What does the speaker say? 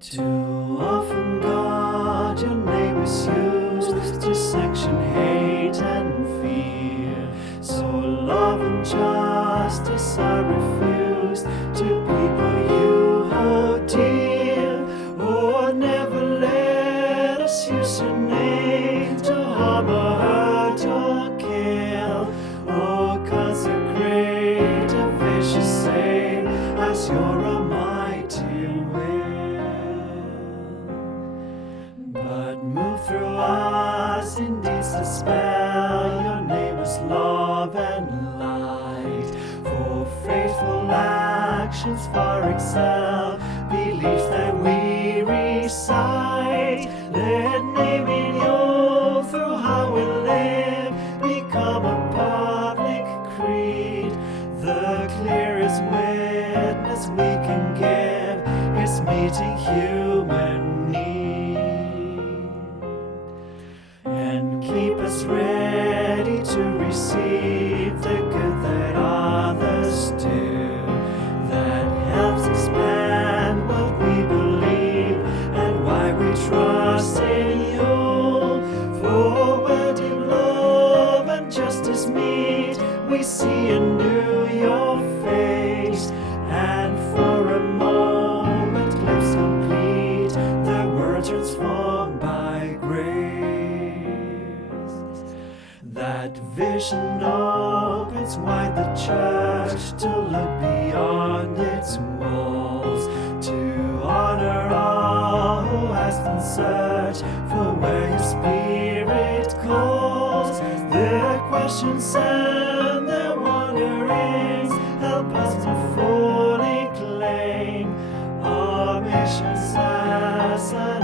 Too often, God, your name is used to sanction hate and fear. So love and justice I refuse to people you hold dear. Oh, never let us use your name to harm or hurt or kill. Oh, consecrate a vicious aim as your almighty will. But move through us in deeds to spell your name is love and light. For faithful actions far excel beliefs that we recite. Let naming you through how we live become a public creed. The clearest witness we can give is meeting human need. And keep us ready to receive the good that others do, that helps expand what we believe and why we trust in you. For where deep love and justice meet, we see anew your face, and for a moment glimpse complete, the world transformed by grace. That vision opens wide the church to look beyond its walls, to honor all who ask and search for where your spirit calls. Their questions and their wanderings help us to fully claim our missions as an